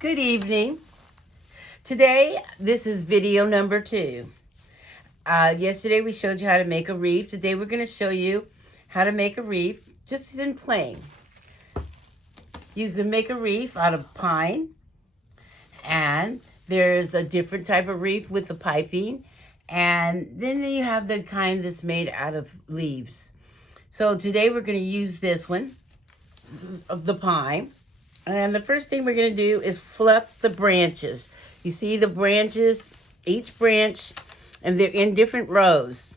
Good evening. Today, this is video number 2. Yesterday we showed you how to make a wreath. Today we're going to show you how to make a wreath just in plain. You can make a wreath out of pine, and there's a different type of wreath with the piping, and then you have the kind that's made out of leaves. So today we're going to use this one, of the pine. And the first thing we're going to do is fluff the branches. You see the branches, each branch, and they're in different rows.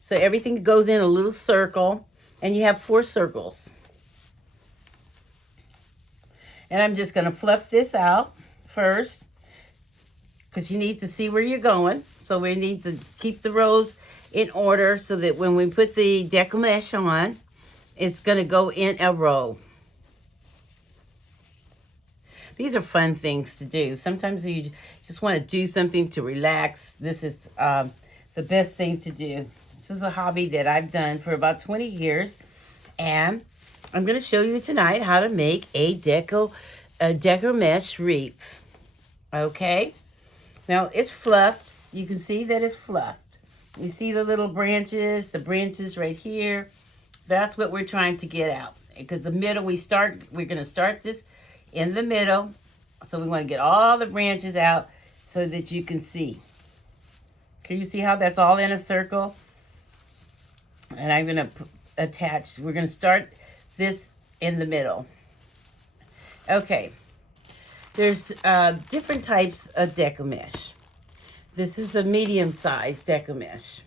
So everything goes in a little circle, and you have 4 circles. And I'm just going to fluff this out first, because you need to see where you're going. So we need to keep the rows in order so that when we put the DECO mesh on, it's going to go in a row. These are fun things to do. Sometimes you just want to do something to relax. This is the best thing to do. This is a hobby that I've done for about 20 years. And I'm going to show you tonight how to make a DECO mesh wreath. Okay? Now, it's fluffed. You can see that it's fluffed. You see the little branches, the branches right here. That's what we're trying to get out. Because the middle, we're going to start this in the middle. So we want to get all the branches out so that you can see. Can you see how that's all in a circle? And I'm going to attach, we're going to start this in the middle. Okay. There's different types of DECO mesh. This is a medium-sized DECO mesh.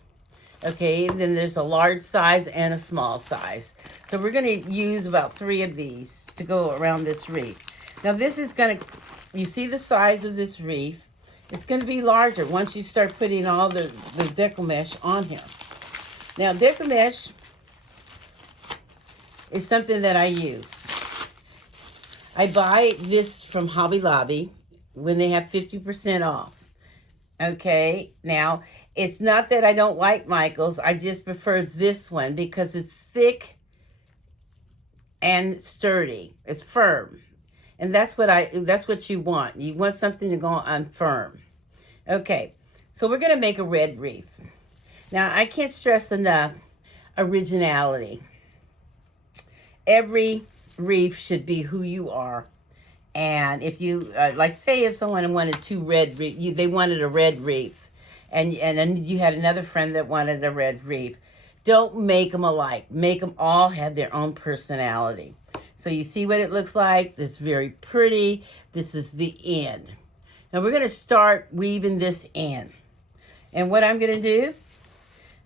Okay, and then there's a large size and a small size. So we're going to use about 3 of these to go around this wreath. Now this is going to, you see the size of this wreath? It's going to be larger once you start putting all the DECO mesh on here. Now DECO mesh is something that I use. I buy this from Hobby Lobby when they have 50% off. Okay, now it's not that I don't like Michael's. I just prefer this one because it's thick and sturdy. It's firm. And that's what you want. You want something to go on firm. Okay, so we're going to make a red wreath. Now, I can't stress enough originality. Every wreath should be who you are. And if you, like say if someone wanted 2 red wreaths, they wanted a red wreath. And then you had another friend that wanted a red wreath. Don't make them alike. Make them all have their own personality. So you see what it looks like? It's very pretty. This is the end. Now we're going to start weaving this in. And what I'm going to do,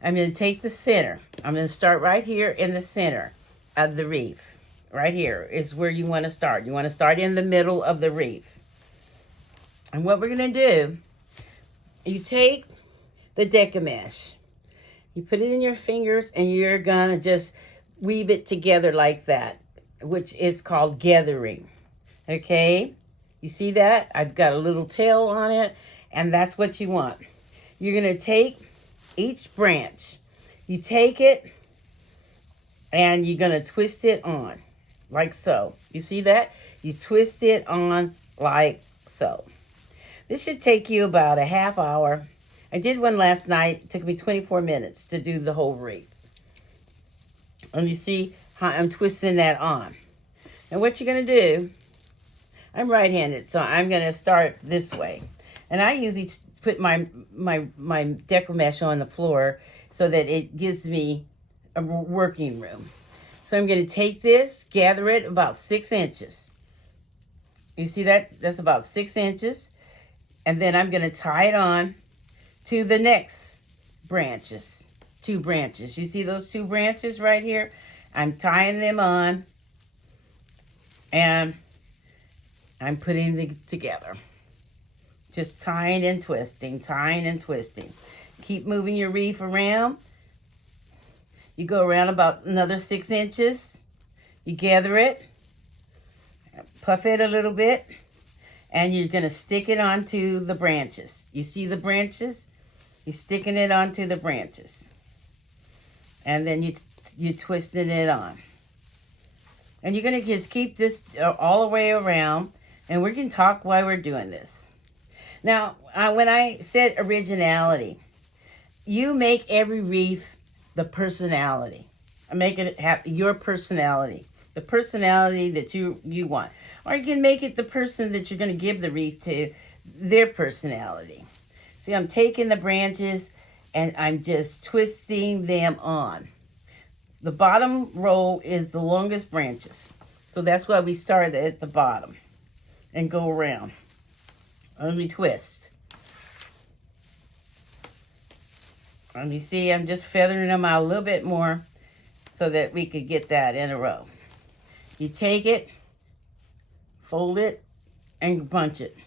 I'm going to take the center. I'm going to start right here in the center of the wreath. Right here is where you want to start. You want to start in the middle of the wreath. And what we're going to do, you take the DECO mesh. You put it in your fingers and you're going to just weave it together like that, which is called gathering. Okay? You see that? I've got a little tail on it, and that's what you want. You're going to take each branch. You take it, and you're going to twist it on, like so. You see that? You twist it on like so. This should take you about a half hour. I did one last night. It took me 24 minutes to do the whole wreath. And you see how I'm twisting that on. And what you're going to do, I'm right-handed, so I'm going to start this way. And I usually put my DECO mesh on the floor so that it gives me a working room. So I'm going to take this, gather it about 6 inches. You see that? That's about 6 inches. And then I'm going to tie it on to the next branches. 2 branches. You see those 2 branches right here? I'm tying them on. And I'm putting them together. Just tying and twisting, tying and twisting. Keep moving your wreath around. You go around about another 6 inches. You gather it. Puff it a little bit. And you're going to stick it onto the branches. You see the branches? You're sticking it onto the branches. And then you're twisting it on. And you're going to just keep this all the way around And we can talk while we're doing this. Now, when I said originality, you make every wreath the personality. I make it have your personality, the personality that you want. Or you can make it the person that you're going to give the wreath to, their personality. See, I'm taking the branches and I'm just twisting them on. The bottom row is the longest branches. So that's why we start at the bottom and go around. Let me twist. And you see, I'm just feathering them out a little bit more so that we could get that in a row. You take it, fold it, and bunch it.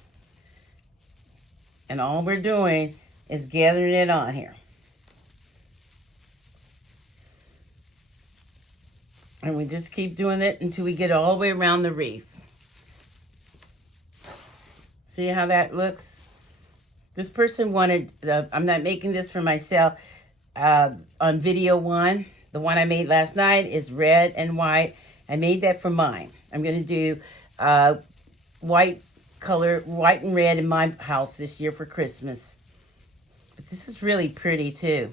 And all we're doing is gathering it on here. And we just keep doing it until we get all the way around the wreath. See how that looks? This person wanted, I'm not making this for myself, on video one. The one I made last night is red and white. I made that for mine. I'm going to do white and red in my house this year for Christmas. But this is really pretty too.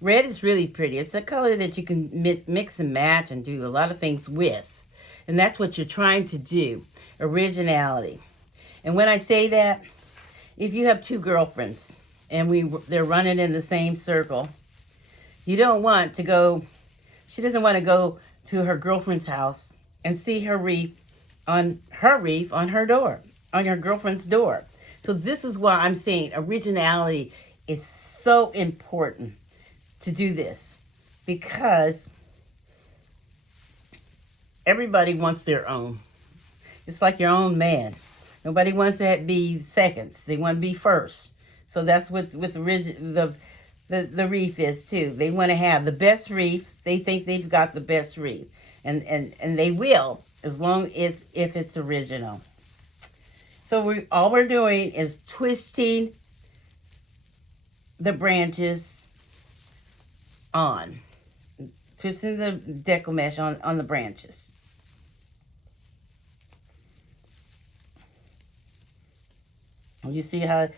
Red is really pretty. It's a color that you can mix and match and do a lot of things with. And that's what you're trying to do, originality. And when I say that, if you have two girlfriends and they're running in the same circle, you don't want to go, she doesn't want to go to her girlfriend's house and see her wreath on her door, on your girlfriend's door. So this is why I'm saying originality is so important to do this, because everybody wants their own. It's like your own man. Nobody wants to be seconds. They want to be first. So that's what with the wreath is too. They want to have the best wreath. They think they've got the best wreath, and they will, as long as if it's original. So all we're doing is twisting the branches on, twisting the DECO mesh on the branches. You see how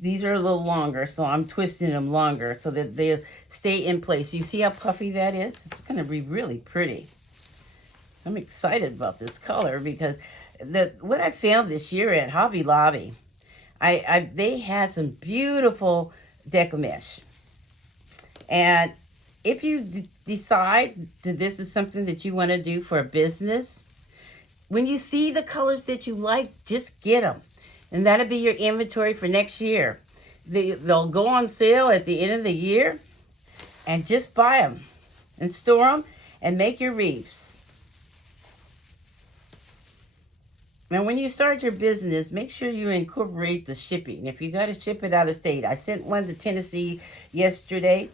these are a little longer, so I'm twisting them longer so that they stay in place. You see how puffy that is? It's going to be really pretty. I'm excited about this color because what I found this year at Hobby Lobby, they had some beautiful DECO mesh. And if you decide that this is something that you want to do for a business, when you see the colors that you like, just get them. And that'll be your inventory for next year. They'll go on sale at the end of the year, and just buy them and store them and make your wreaths. Now, when you start your business, make sure you incorporate the shipping. If you got to ship it out of state, I sent one to Tennessee yesterday,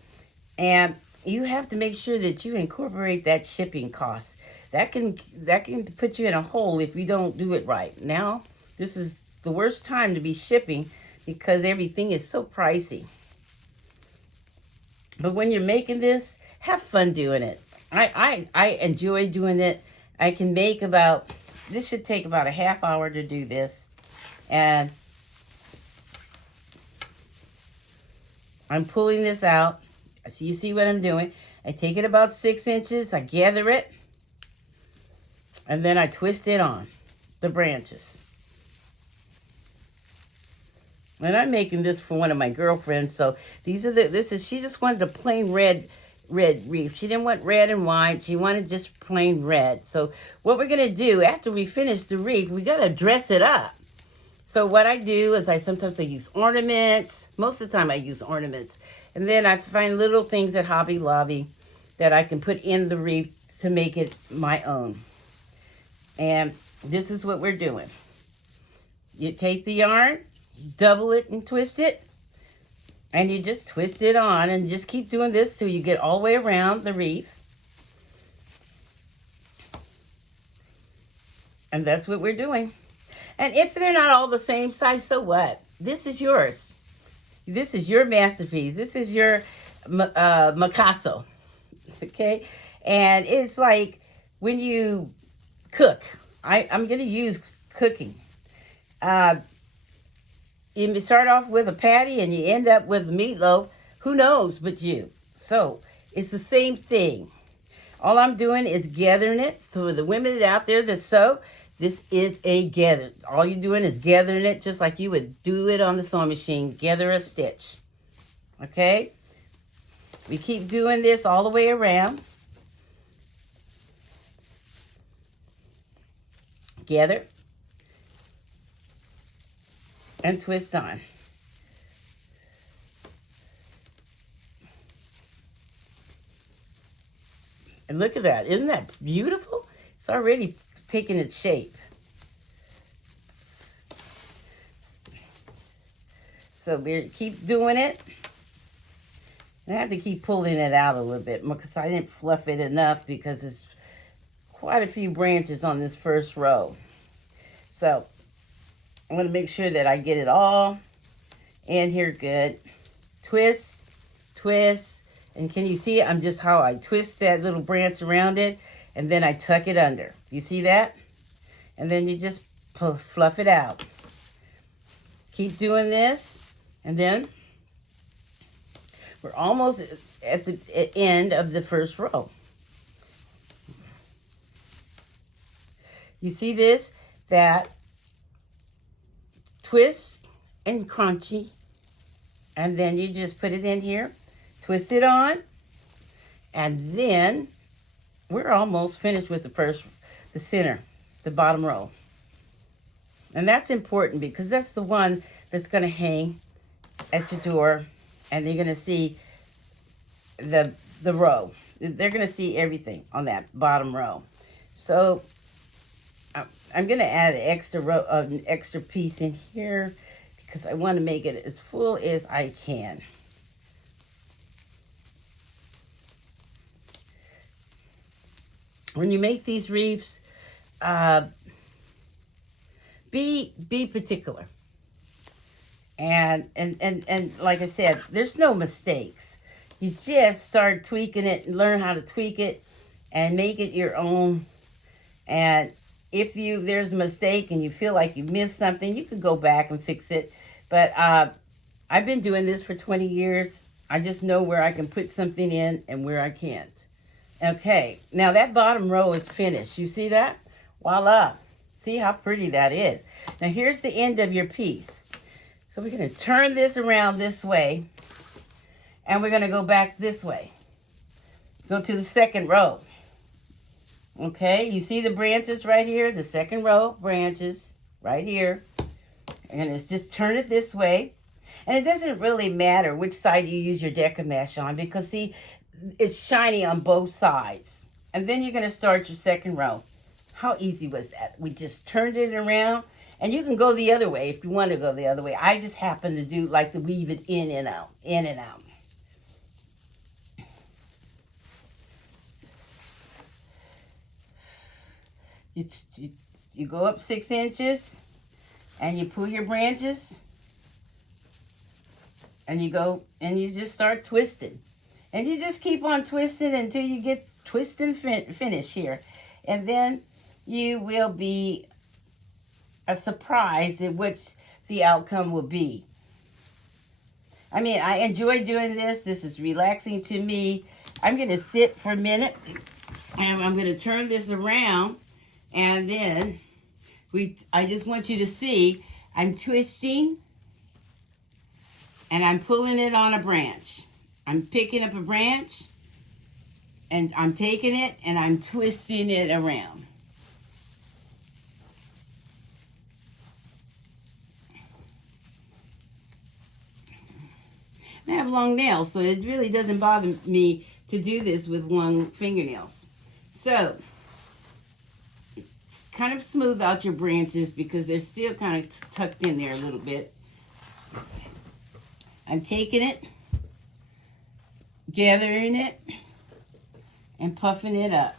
and you have to make sure that you incorporate that shipping cost. That can put you in a hole if you don't do it right. Now, this is the worst time to be shipping because everything is so pricey. But when you're making this, have fun doing it. I enjoy doing it. I can make this should take about a half hour to do this. And I'm pulling this out. So you see what I'm doing. I take it about 6 inches. I gather it. And then I twist it on the branches. And I'm making this for one of my girlfriends. So she just wanted a plain red wreath. She didn't want red and white. She wanted just plain red. So what we're going to do after we finish the wreath, we got to dress it up. So what I do is sometimes I use ornaments. Most of the time I use ornaments. And then I find little things at Hobby Lobby that I can put in the wreath to make it my own. And this is what we're doing. You take the yarn, double it and twist it, and you just twist it on and just keep doing this till you get all the way around the wreath. And that's what we're doing. And if they're not all the same size, so what? This is yours. This is your masterpiece. This is your Picasso. Okay? And it's like when you cook. I'm going to use cooking. Uh, you start off with a patty and you end up with meatloaf. Who knows but you? So it's the same thing. All I'm doing is gathering it. So the women out there that sew, this is a gather. All you're doing is gathering it just like you would do it on the sewing machine. Gather a stitch. Okay? We keep doing this all the way around. Gather. And twist on. And look at that. Isn't that beautiful? It's already taking its shape. So we keep doing it. I have to keep pulling it out a little bit because I didn't fluff it enough because there's quite a few branches on this first row. So I'm going to make sure that I get it all in here good. Twist, twist. And can you see I'm just how I twist that little branch around it and then I tuck it under. You see that? And then you just fluff it out. Keep doing this and then we're almost at the end of the first row. You see this? That twist and crunchy. And then you just put it in here. Twist it on, and then we're almost finished with the center, the bottom row. And that's important because that's the one that's going to hang at your door, and you're going to see the row. They're going to see everything on that bottom row. So I'm going to add an extra piece in here because I want to make it as full as I can. When you make these wreaths, be particular. And like I said, there's no mistakes. You just start tweaking it and learn how to tweak it and make it your own. And if there's a mistake and you feel like you missed something, you can go back and fix it. But I've been doing this for 20 years. I just know where I can put something in and where I can't. Okay, now that bottom row is finished. You see that? Voila. See how pretty that is. Now here's the end of your piece. So we're going to turn this around this way. And we're going to go back this way. Go to the second row. Okay, you see the branches right here? The second row branches right here. And it's just turn it this way. And it doesn't really matter which side you use your DECO mesh on because see, it's shiny on both sides. And then you're going to start your second row. How easy was that? We just turned it around. And you can go the other way if you want to go the other way. I just happen to like to weave it in and out, in and out. You go up 6 inches and you pull your branches and you go and you just start twisting. And you just keep on twisting until you get twist and finish here. And then you will be surprised at which the outcome will be. I mean, I enjoy doing this. This is relaxing to me. I'm going to sit for a minute and I'm going to turn this around. And then I just want you to see I'm twisting and I'm pulling it on a branch. I'm picking up a branch and I'm taking it and I'm twisting it around. I have long nails, so it really doesn't bother me to do this with long fingernails. So, kind of smooth out your branches because they're still kind of tucked in there a little bit. I'm taking it, gathering it, and puffing it up.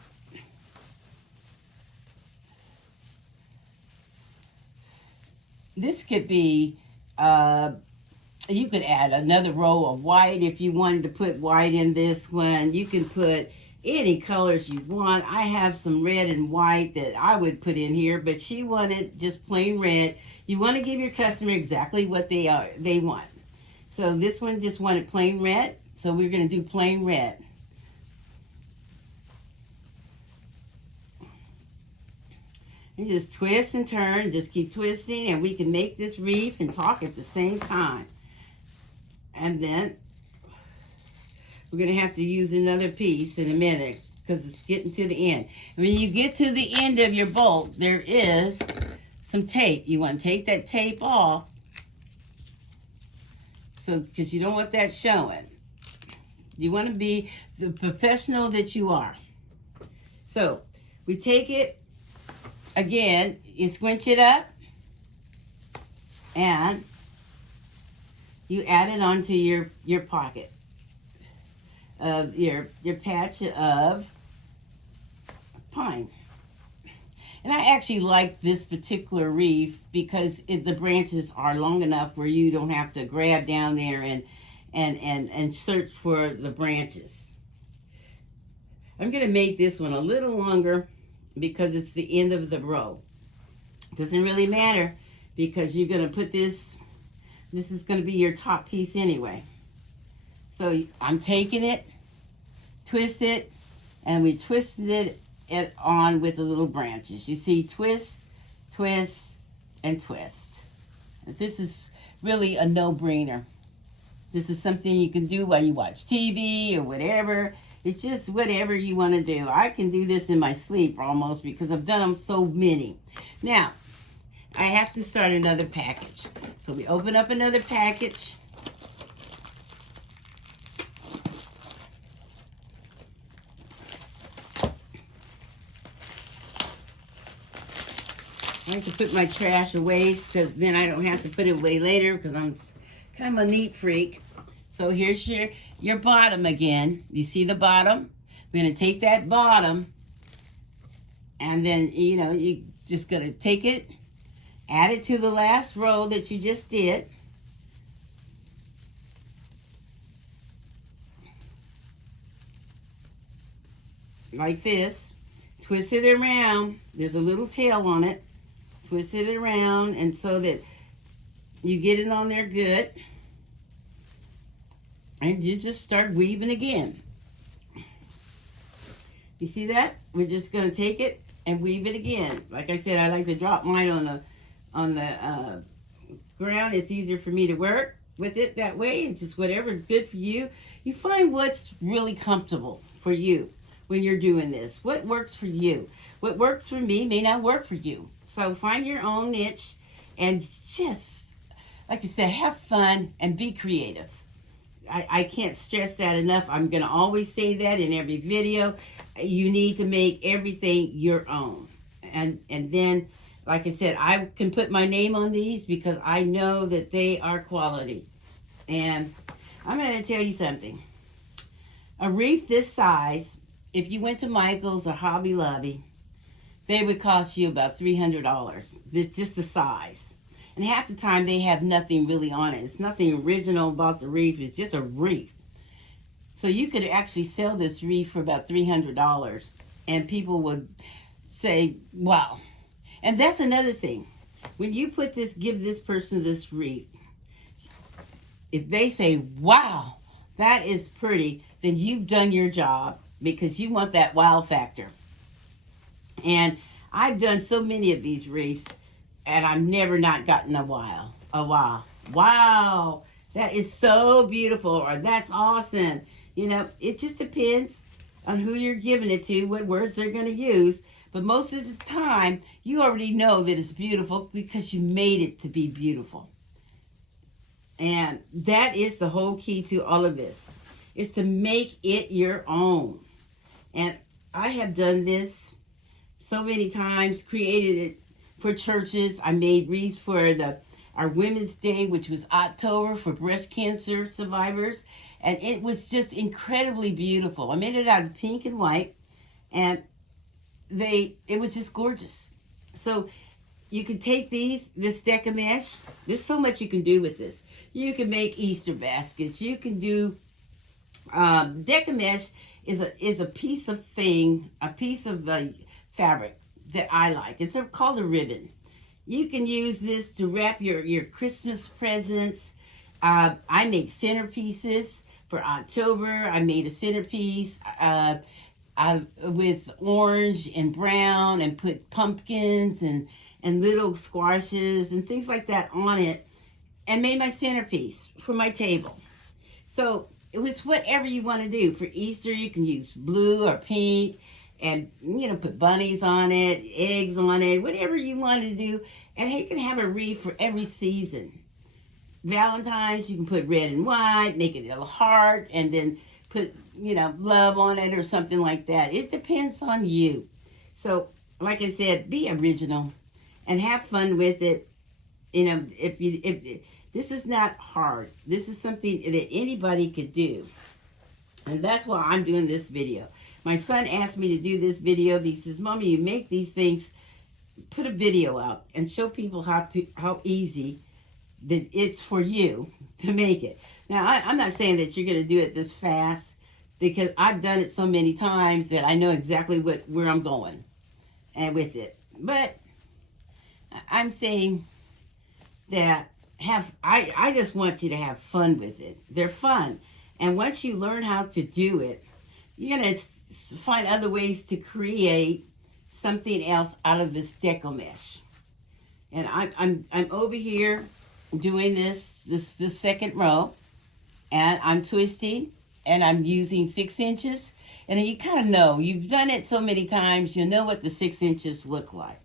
This could be, you could add another row of white if you wanted to put white in this one. You can put any colors you want. I have some red and white that I would put in here, but she wanted just plain red. You want to give your customer exactly what they want. So this one just wanted plain red, so we're going to do plain red. And just twist and turn, just keep twisting, and we can make this wreath and talk at the same time. And then we're going to have to use another piece in a minute because it's getting to the end. And when you get to the end of your bolt, there is some tape. You want to take that tape off, so because you don't want that showing. You want to be the professional that you are. So we take it. Again, you squinch it up and you add it onto your pocket of your patch of pine. And I actually like this particular wreath because the branches are long enough where you don't have to grab down there and search for the branches. I'm going to make this one a little longer because it's the end of the row. Doesn't really matter because you're going to put this is going to be your top piece anyway. So I'm taking it, twist it, and we twisted it on with the little branches. You see, twist, twist, and twist. This is really a no-brainer. This is something you can do while you watch TV or whatever. It's just whatever you want to do. I can do this in my sleep almost because I've done them so many. Now, I have to start another package. So we open up another package. I like to put my trash away because then I don't have to put it away later because I'm kind of a neat freak. So here's your bottom again. You see the bottom? We're going to take that bottom and then, you just going to take it, add it to the last row that you just did. Like this. Twist it around. There's a little tail on it. Twist it around and so that you get it on there good. And you just start weaving again. You see that? We're just going to take it and weave it again. Like I said, I like to drop mine on the ground. It's easier for me to work with it that way. It's just whatever's good for you. You find what's really comfortable for you when you're doing this. What works for you? What works for me may not work for you. So find your own niche and just, like I said, have fun and be creative. I can't stress that enough. I'm going to always say that in every video. You need to make everything your own. And then, like I said, I can put my name on these because I know that they are quality. And I'm going to tell you something. A wreath this size, if you went to Michael's or Hobby Lobby, they would cost you about $300. This just the size. And half the time they have nothing really on it. It's nothing original about the wreath. It's just a wreath. So you could actually sell this wreath for about $300. And people would say, wow. And that's another thing. When you give this person this wreath, if they say, wow, that is pretty, then you've done your job because you want that wow factor. And I've done so many of these wreaths. And I've never not gotten a wow. Wow, that is so beautiful, or that's awesome. It just depends on who you're giving it to, what words they're going to use. But most of the time, you already know that it's beautiful because you made it to be beautiful. And that is the whole key to all of this, is to make it your own. And I have done this so many times, created it for churches. I made wreaths for our Women's Day, which was October, for breast cancer survivors. And it was just incredibly beautiful. I made it out of pink and white. And it was just gorgeous. So you can take this DECO mesh. There's so much you can do with this. You can make Easter baskets. You can do DECO mesh is a piece of thing, a piece of fabric that I like. It's called a ribbon. You can use this to wrap your Christmas presents. I make centerpieces for October. I made a centerpiece with orange and brown, and put pumpkins and little squashes and things like that on it, and made my centerpiece for my table. So it was whatever you want to do. For Easter, you can use blue or pink, and put bunnies on it, eggs on it, whatever you want to do. And you can have a wreath for every season. Valentine's, you can put red and white, make it a little heart, and then put love on it or something like that. It depends on you. So like I said, be original and have fun with it. If this is not hard. This is something that anybody could do. And that's why I'm doing this video. My son asked me to do this video because he says, Mommy, you make these things, put a video out and show people how easy that it's for you to make it. Now, I'm not saying that you're going to do it this fast, because I've done it so many times that I know exactly where I'm going and with it. But I'm saying that I just want you to have fun with it. They're fun. And once you learn how to do it, you're going to find other ways to create something else out of this DECO mesh. And I'm over here doing this second row, and I'm twisting, and I'm using 6 inches. And then you kind of know, you've done it so many times, you know what the 6 inches look like.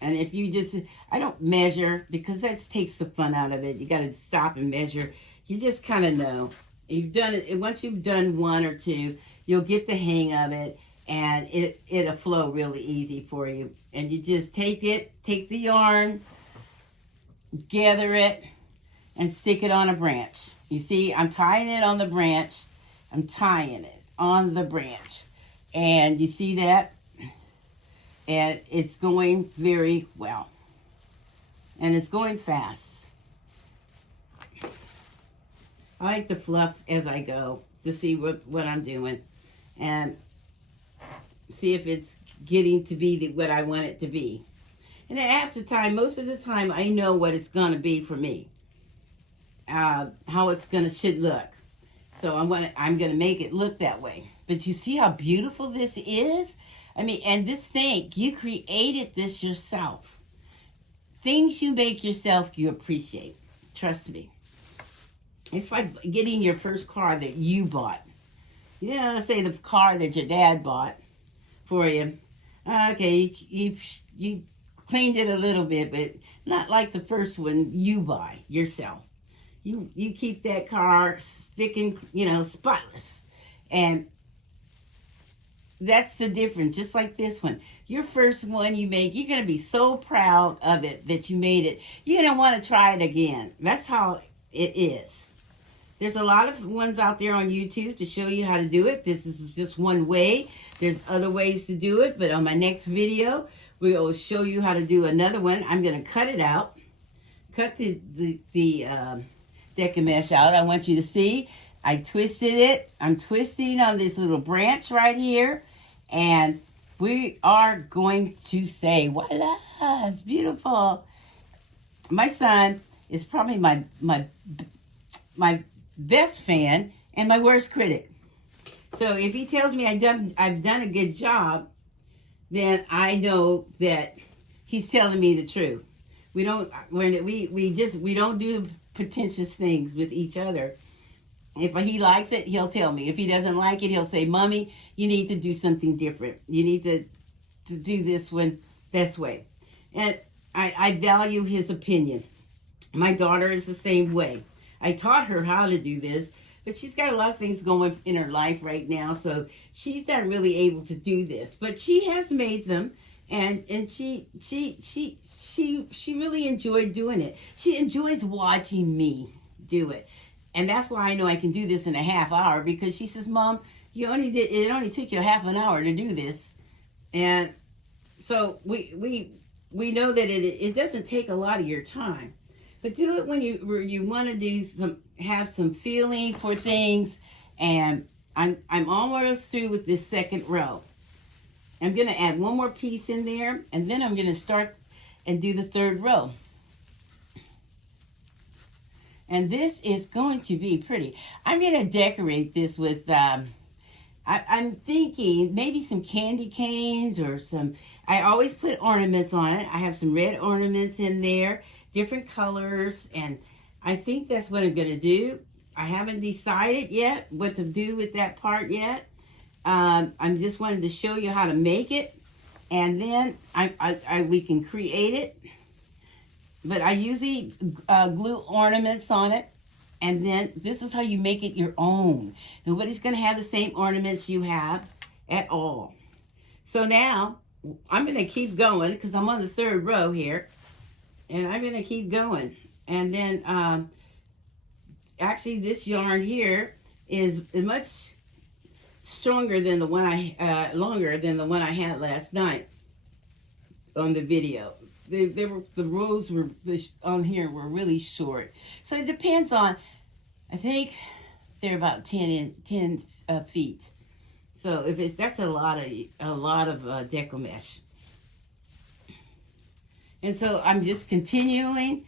And if you just, I don't measure, because that takes the fun out of it. You got to stop and measure. You just kind of know. You've done it. Once you've done 1 or 2, you'll get the hang of it, and it'll flow really easy for you. And you just take the yarn, gather it, and stick it on a branch. You see, I'm tying it on the branch. I'm tying it on the branch. And you see that? And it's going very well. And it's going fast. I like to fluff as I go to see what I'm doing. And see if it's getting to be what I want it to be. And then after time, most of the time, I know what it's going to be for me. How it's should look. So I'm going to make it look that way. But you see how beautiful this is? I mean, and this thing, you created this yourself. Things you make yourself, you appreciate. Trust me. It's like getting your first car that you bought. Let's say the car that your dad bought for you. Okay, you cleaned it a little bit, but not like the first one you buy yourself. You keep that car spick and, spotless. And that's the difference, just like this one. Your first one you make, you're going to be so proud of it that you made it. You're going to want to try it again. That's how it is. There's a lot of ones out there on YouTube to show you how to do it. This is just one way. There's other ways to do it, but on my next video, we'll show you how to do another one. I'm going to cut it out. Cut the DECO mesh out. I want you to see. I twisted it. I'm twisting on this little branch right here. And we are going to say, voila, it's beautiful. My son is probably my best fan and my worst critic. So if he tells me I've done a good job, then I know that he's telling me the truth. We don't do pretentious things with each other. If he likes it, he'll tell me. If he doesn't like it, he'll say, Mommy, you need to do something different. You need to do this one this way. And I value his opinion. My daughter is the same way. I taught her how to do this, but she's got a lot of things going in her life right now, so she's not really able to do this. But she has made them, and she really enjoyed doing it. She enjoys watching me do it. And that's why I know I can do this in a half hour, because she says, Mom, it only took you half an hour to do this. And so we know that it doesn't take a lot of your time. But do it when you want to do have some feeling for things. And I'm almost through with this second row. I'm going to add one more piece in there, and then I'm going to start and do the third row. And this is going to be pretty. I'm going to decorate this with, I'm thinking maybe some candy canes or some, I always put ornaments on it. I have some red ornaments in there, different colors, and I think that's what I'm going to do. I haven't decided yet what to do with that part yet. I'm just wanted to show you how to make it, and then we can create it. But I usually glue ornaments on it, and then this is how you make it your own. Nobody's going to have the same ornaments you have at all. So now I'm going to keep going because I'm on the third row here, and I'm going to keep going. And then actually this yarn here is much stronger than the one longer than the one I had last night on the video. The rows were on here were really short, so it depends on. I think they're about 10 feet. So if that's a lot of DECO mesh. And so I'm just continuing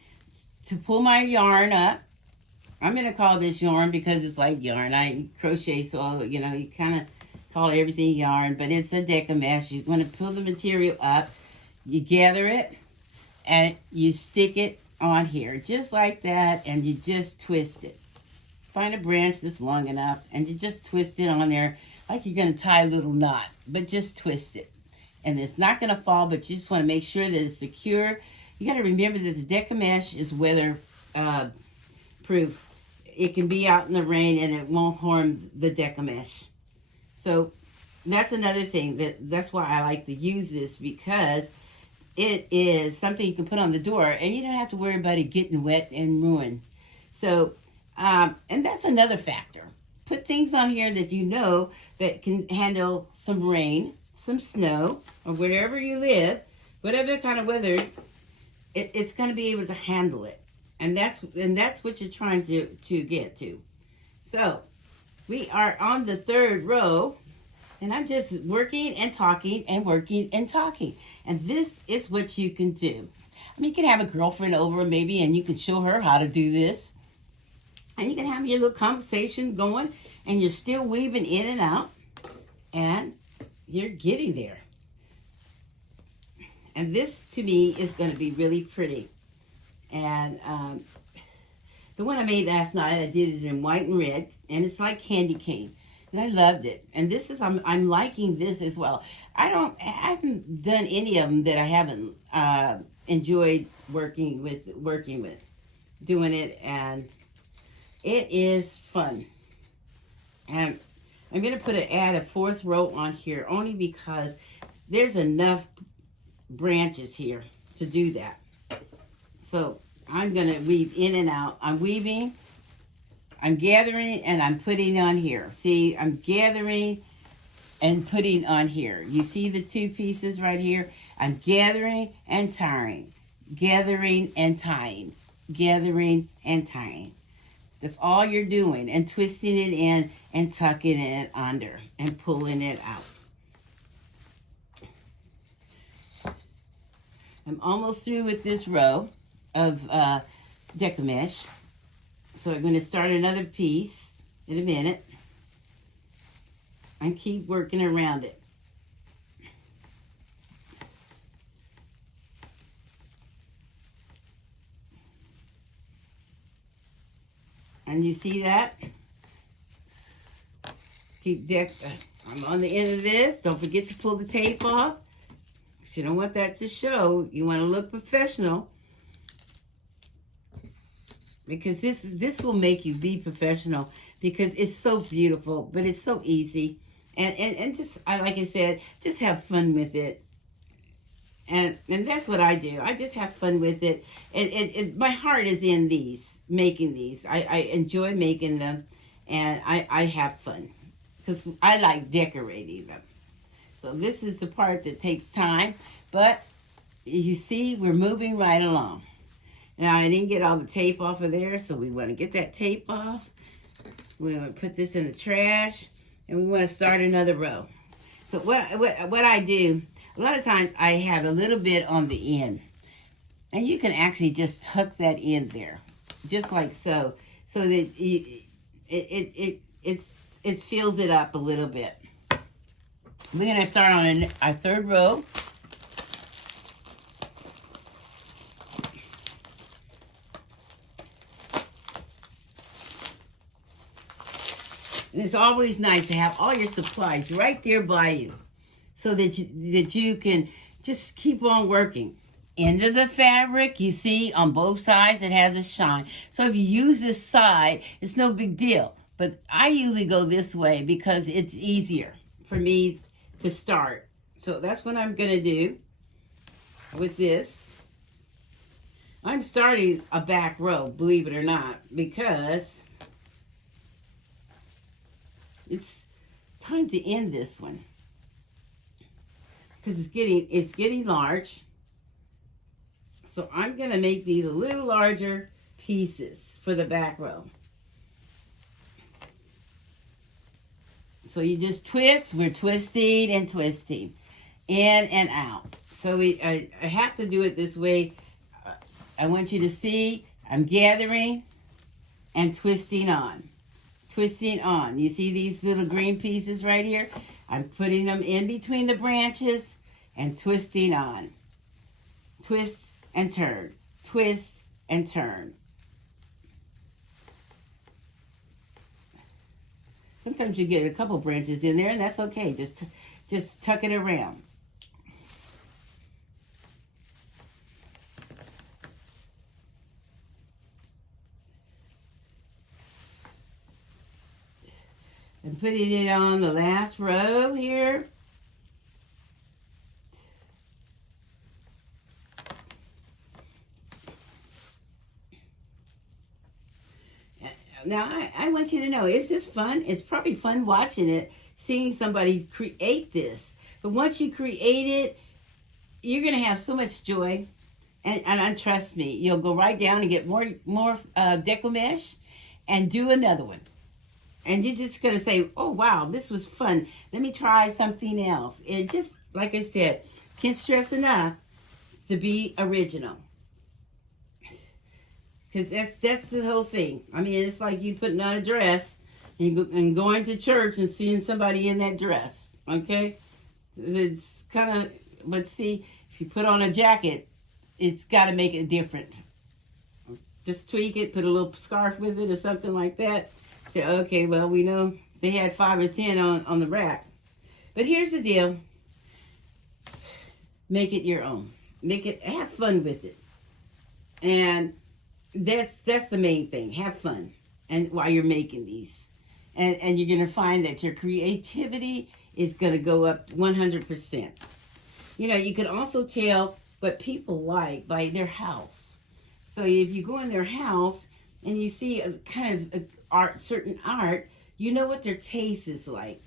to pull my yarn up. I'm going to call this yarn because it's like yarn. I crochet, so, you know, you kind of call everything yarn, but it's a DECO mesh. You want to pull the material up, you gather it, and you stick it on here, just like that, and you just twist it. Find a branch that's long enough, and you just twist it on there like you're going to tie a little knot, but just twist it. And it's not going to fall, but you just want to make sure that it's secure. You got to remember that the DECO mesh is weather proof. It can be out in the rain and it won't harm the DECO mesh. So that's another thing. That's why I like to use this, because it is something you can put on the door and you don't have to worry about it getting wet and ruined. So, and that's another factor. Put things on here that you know that can handle some rain, some snow, or wherever you live, whatever kind of weather, it's going to be able to handle it. And that's what you're trying to get to. So we are on the third row, and I'm just working and talking and working and talking. And this is what you can do. I mean, you can have a girlfriend over maybe, and you can show her how to do this. And you can have your little conversation going, and you're still weaving in and out, and you're getting there. And this, to me, is going to be really pretty. And the one I made last night, I did it in white and red, and it's like candy cane, and I loved it. And this is, I'm liking this as well. I haven't done any of them that I haven't enjoyed working with, doing it, and it is fun. And I'm gonna add a fourth row on here only because there's enough branches here to do that. So I'm going to weave in and out. I'm weaving, I'm gathering, and I'm putting on here. See, I'm gathering and putting on here. You see the two pieces right here? I'm gathering and tying, gathering and tying, gathering and tying. That's all you're doing, and twisting it in and tucking it under and pulling it out. I'm almost through with this row of DECO mesh. So I'm going to start another piece in a minute and keep working around it. And you see that? I'm on the end of this. Don't forget to pull the tape off. You don't want that to show. You want to look professional, because this will make you be professional, because it's so beautiful, but it's so easy, and just like I said, just have fun with it, and that's what I do. I just have fun with it, and my heart is in making these. I enjoy making them, and I have fun because I like decorating them. So this is the part that takes time, but you see, we're moving right along. Now, I didn't get all the tape off of there, so we want to get that tape off. We want to put this in the trash, and we want to start another row. So what I do, a lot of times I have a little bit on the end. And you can actually just tuck that in there, just like so, so that it fills it up a little bit. We're going to start on our third row. And it's always nice to have all your supplies right there by you, so that you can just keep on working. End of the fabric, you see on both sides it has a shine. So if you use this side, it's no big deal. But I usually go this way because it's easier for me to start. So that's what I'm going to do with this. I'm starting a back row, believe it or not, because it's time to end this one. Because it's getting large. So I'm going to make these a little larger pieces for the back row. So you just twist. We're twisting and twisting. In and out. So I have to do it this way. I want you to see I'm gathering and twisting on. Twisting on. You see these little green pieces right here? I'm putting them in between the branches and twisting on. Twist and turn, twist and turn. Sometimes you get a couple branches in there, and that's okay. Just tuck it around. And putting it on the last row here. Now, I want you to know, is this fun? It's probably fun watching it, seeing somebody create this. But once you create it, you're going to have so much joy. And trust me, you'll go right down and get more DECO mesh and do another one. And you're just going to say, oh, wow, this was fun. Let me try something else. It just, like I said, can't stress enough to be original. Because that's the whole thing. I mean, it's like you putting on a dress and going to church and seeing somebody in that dress, okay? It's kind of, but see, if you put on a jacket, it's got to make it different. Just tweak it, put a little scarf with it or something like that. Say, okay, well, we know they had 5 or 10 on the rack. But here's the deal. Make it your own. Have fun with it. And that's the main thing. Have fun and while you're making these. And you're going to find that your creativity is going to go up 100%. You know, you can also tell what people like by their house. So if you go in their house and you see a kind of certain art, you know what their taste is like.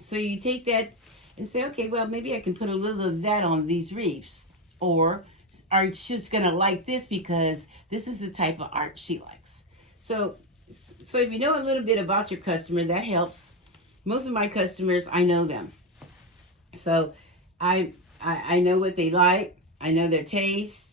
So you take that and say, okay, well, maybe I can put a little of that on these wreaths. Or are just going to like this because this is the type of art she likes. So if you know a little bit about your customer, that helps. Most of my customers, I know them. So I know what they like. I know their taste.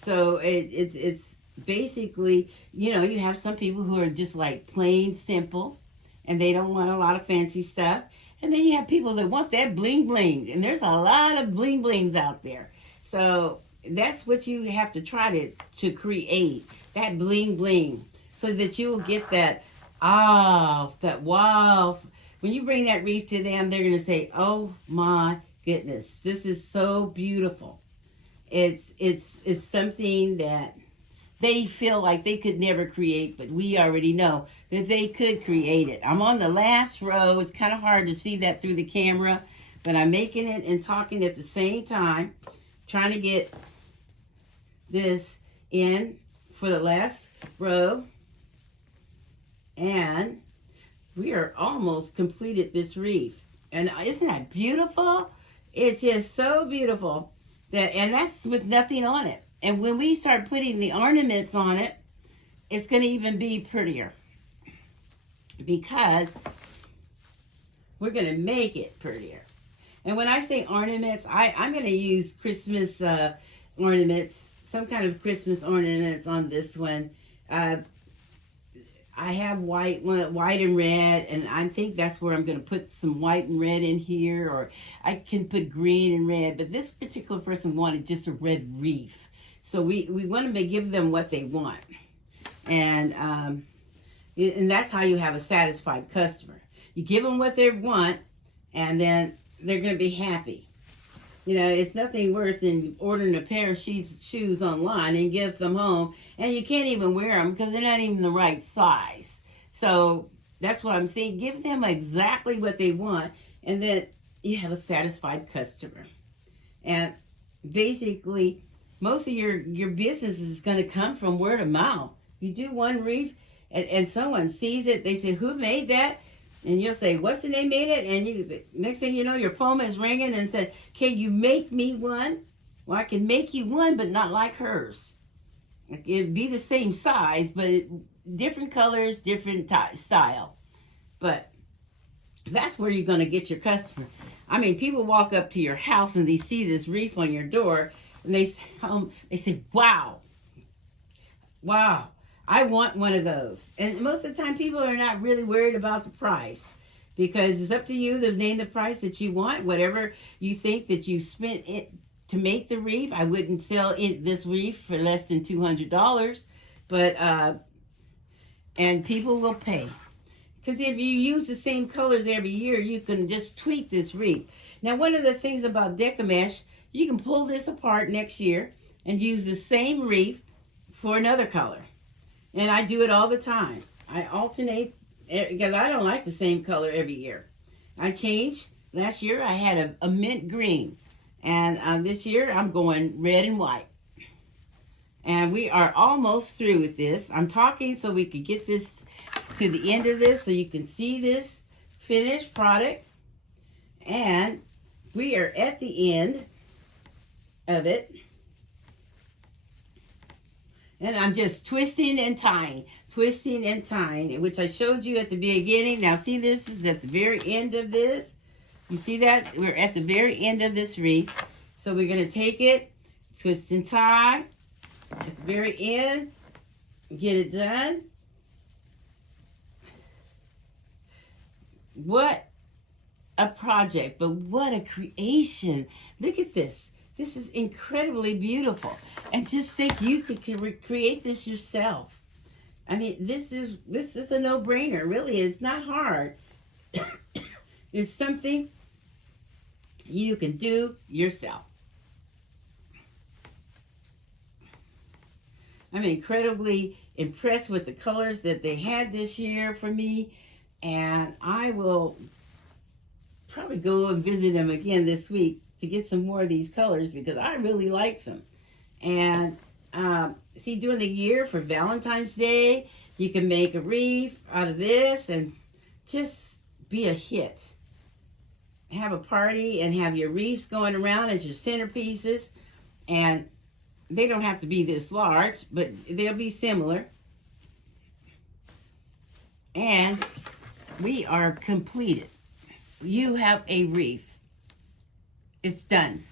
So it's basically, you know, you have some people who are just like plain simple and they don't want a lot of fancy stuff. And then you have people that want that bling bling. And there's a lot of bling blings out there. So that's what you have to try to create, that bling bling, so that you will get that wow. When you bring that wreath to them, they're going to say, oh my goodness, this is so beautiful. It's something that they feel like they could never create, but we already know that they could create it. I'm on the last row. It's kind of hard to see that through the camera, but I'm making it and talking at the same time, trying to get this in for the last row. And we are almost completed this wreath. And isn't that beautiful? It's just so beautiful. And that's with nothing on it. And when we start putting the ornaments on it, it's going to even be prettier. Because we're going to make it prettier. And when I say ornaments, I'm going to use Christmas ornaments, some kind of Christmas ornaments on this one. I have white and red, and I think that's where I'm going to put some white and red in here, or I can put green and red. But this particular person wanted just a red wreath. So we want to give them what they want. And that's how you have a satisfied customer. You give them what they want, and then they're going to be happy. You know, it's nothing worse than ordering a pair of shoes online and get them home, and you can't even wear them because they're not even the right size. So that's what I'm saying. Give them exactly what they want, and then you have a satisfied customer. And basically, most of your business is going to come from word of mouth. You do one wreath, and someone sees it, they say, "Who made that?" And you'll say, "What's the name made it?" And you next thing you know, your phone is ringing and said, "Can you make me one?" Well, I can make you one, but not like hers. It'd be the same size, but different colors, different style. But that's where you're going to get your customer. I mean, people walk up to your house and they see this wreath on your door, and they say, "Wow, wow. I want one of those." And most of the time, people are not really worried about the price, because it's up to you to name the price that you want, whatever you think that you spent it to make the wreath. I wouldn't sell this wreath for less than $200, but and people will pay, because if you use the same colors every year, you can just tweak this wreath. Now, one of the things about DECO mesh, you can pull this apart next year and use the same wreath for another color. And I do it all the time. I alternate, because I don't like the same color every year. I change. Last year I had a mint green. And this year I'm going red and white. And we are almost through with this. I'm talking so we can get this to the end of this so you can see this finished product. And we are at the end of it. And I'm just twisting and tying, which I showed you at the beginning. Now, see, this is at the very end of this. You see that? We're at the very end of this wreath. So we're going to take it, twist and tie at the very end, get it done. What a project, but what a creation. Look at this. This is incredibly beautiful. And just think you could create this yourself. I mean, this is a no-brainer. Really, it's not hard. It's something you can do yourself. I'm incredibly impressed with the colors that they had this year for me. And I will probably go and visit them again this week to get some more of these colors, because I really like them. And see, during the year for Valentine's Day, you can make a wreath out of this and just be a hit. Have a party and have your wreaths going around as your centerpieces. And they don't have to be this large, but they'll be similar. And we are completed. You have a wreath. It's done.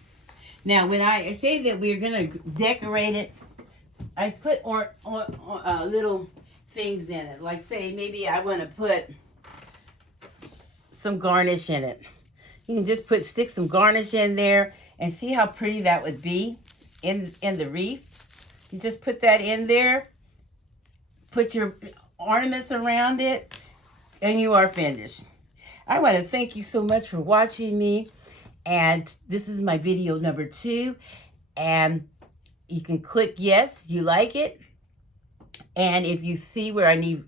Now, when I say that we're going to decorate it, I put little things in it. Like, say, maybe I want to put some garnish in it. You can just stick some garnish in there and see how pretty that would be in the wreath. You just put that in there, put your ornaments around it, and you are finished. I want to thank you so much for watching me. And this is my video number 2. And you can click yes, you like it. And if you see where I need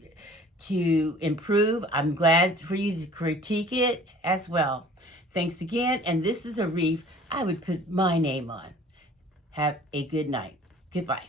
to improve, I'm glad for you to critique it as well. Thanks again. And this is a wreath I would put my name on. Have a good night. Goodbye.